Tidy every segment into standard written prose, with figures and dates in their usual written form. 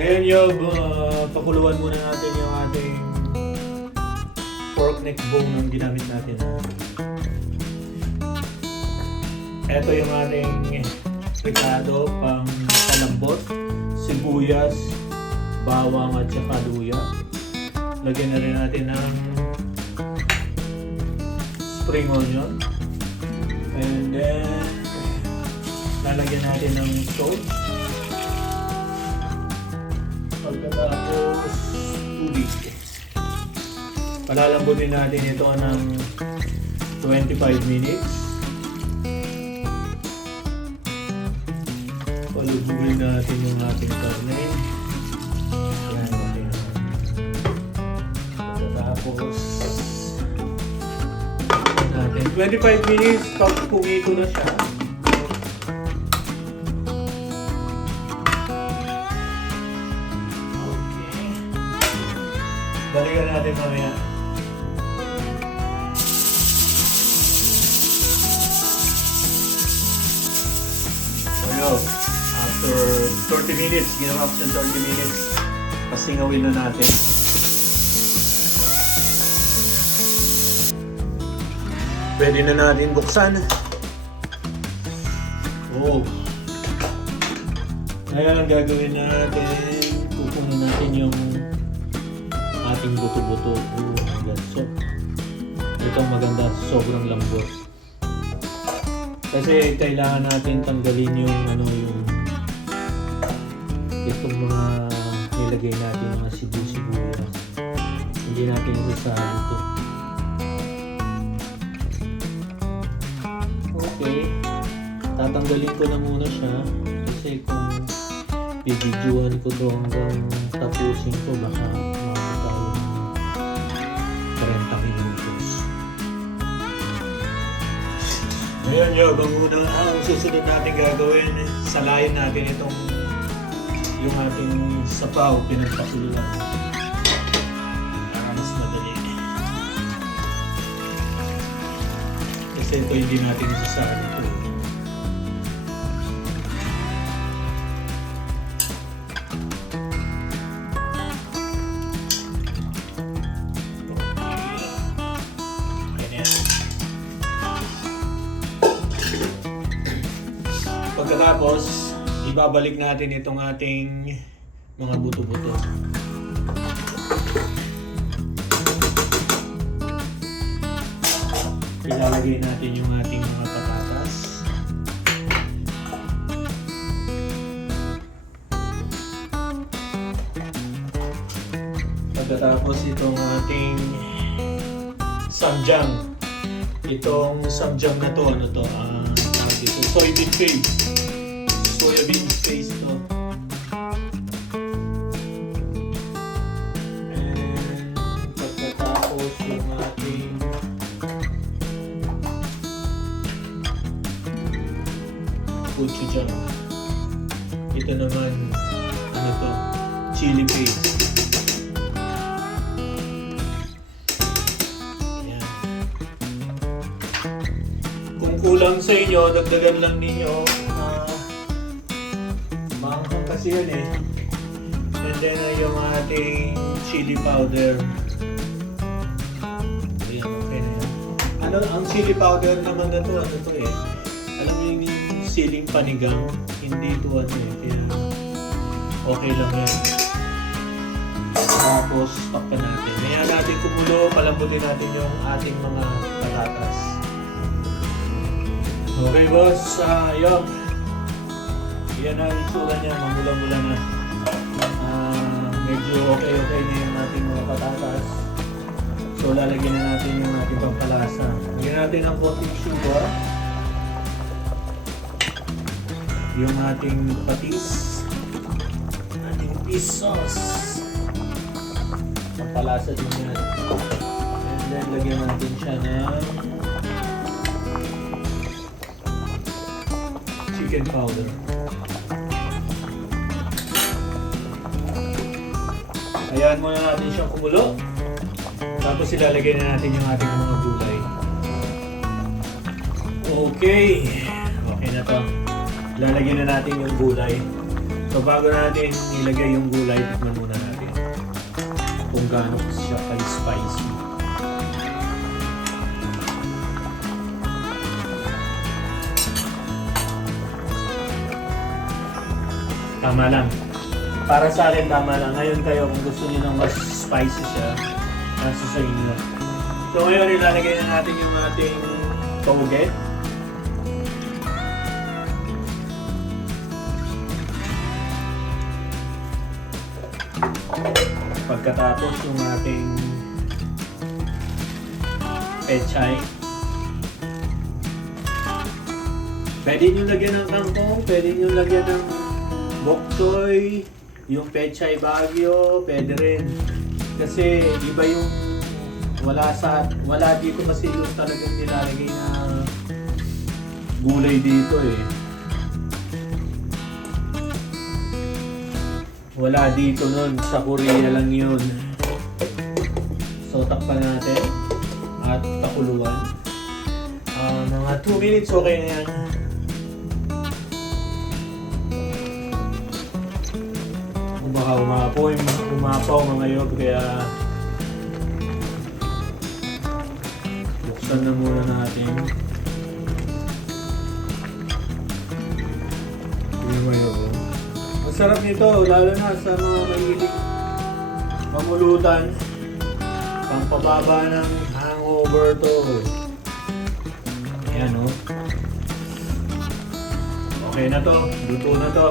Ngayon yung pakuluan muna natin yung ating pork neck bone ang ginamit natin. Ito yung ating ricado pang palambot, sibuyas, bawang at saka luya. Lagyan na rin natin ng spring onion. And then lalagyan natin ng salt. Pagkatapos tubig. Palalambutin natin ito ng 25 minutes. Palubuin natin yung ating karne. Yan, okay. Pagkatapos natin 25 minutes pag pumito na siya. Okay. Balikan natin mamaya. After 30 minutes, ginawa ko siya 30 minutes, pasingawin na natin. Pwede na natin buksan. Oh. Ngayon ang gagawin natin, kukunin natin yung ating buto-buto. So, ito maganda, sobrang lambot. Kasi kailangan natin tanggalin yung itong mga nilagay natin, mga sibuyas. Hindi natin isasali ito. Okay. Tatanggalin ko na muna siya kasi kung bibidyoan ko to hanggang tapusin ko baka mga tayo ng 30 minutos. Ngayon yung muna ang susunod natin gagawin, salayin natin itong yung ating sapaw, pinagpakuluan para mas madali. Kasi ito hindi natin isasali ito. Pagkatapos, ibabalik natin itong ating mga buto-buto. Ilalagay natin yung ating mga patatas. Pagkatapos itong ating samjang. Itong samjang na to, soybean paste. Soybean paste to. And pagkatapos yung ating gochujang. Ito naman, chili paste. Ayan. Kung kulang sa inyo, dagdagan lang ninyo. Maanghang kasi yun eh. And then yung ating chili powder. Ayan, okay na yan. Ang chili powder naman na to, alam mo yung siling panigang, hindi ito kaya okay lang yan. Tapos takpan natin. Ngayon natin kumulo, palambutin natin yung ating mga patatas. Okay boss, yun. Yan ang itsura niya, mamula-mula na. Medyo okay na yung ating mga patatas. So lalagyan na natin yung ating pampalasa. Lagyan natin ang konting sugar. Yung ating patis. Ating fish sauce. Pampalasa din yan. And then lagyan natin siya ng chicken powder. Hayaan muna natin siyang kumulo. Tapos ilalagay na natin yung ating mga gulay. Okay. Okay na to. Ilalagay na natin yung gulay. So bago natin ilagay yung gulay, tikman muna natin kung gaano siya ka-spicy. Tama lang. Para sa akin, tama lang. Ngayon kayo, kung gusto niyo ng mas spicy siya, nasa sa inyo. So ngayon, ilalagay na natin yung ating toge. Pagkatapos yung ating pechay. Pwede nyo lagyan ng kangkong, pwede nyo lagyan ng bok choy, yung pechay bagyo, pwede rin. Kasi iba yung wala dito kasi yung talagang nilalagay na gulay dito eh. Wala dito nun, sa Korea lang yun. So takpan natin at pakuluan. Mga 2 minutes okay na yan. Baka umapaw mga yog, kaya buksan na muna natin yung mayog. Masarap nito, lalo na sa mga mahilig mamulutan, pampababa ng hangover to. Ayan o. Okay na to, luto na to.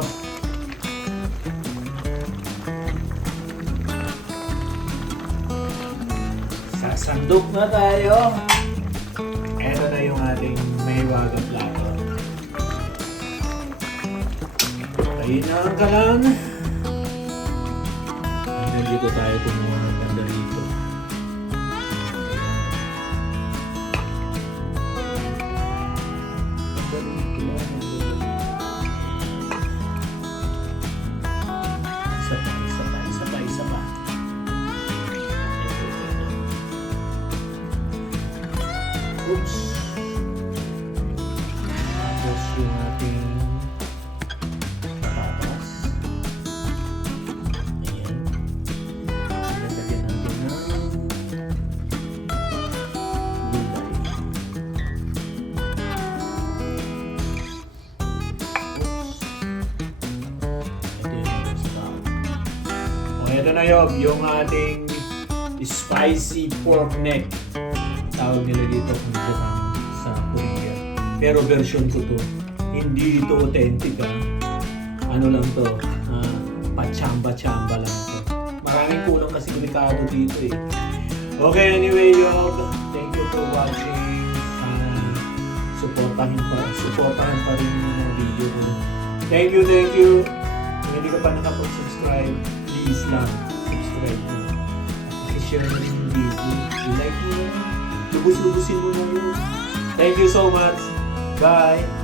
Sasandok na tayo. Ito na yung ating mahiwagang plato. Tayin na ang kalan. Hanggang dito tayo kumuha ng banda rito. Isa pa. Oops. Tapos yung ating patatas. Ayan. Lagyan natin ng gulay. Oops. Ito yung stop. O, ito na yung ating spicy pork neck. Tawag nila dito kung sa Korea. Pero version ko to. Hindi ito authentic Ano lang to, pachamba-chamba lang to. Maraming kulang kasi delikado dito eh. Okay, anyway, Yog, thank you for watching. Supportahan pa rin yung mga video ko. Thank you. Kung hindi ka pa nakapag-subscribe, please lang, subscribe mo. I-share mo yung video. I-like mo na. Lubus-lubusin mo na yun. Thank you so much. Bye!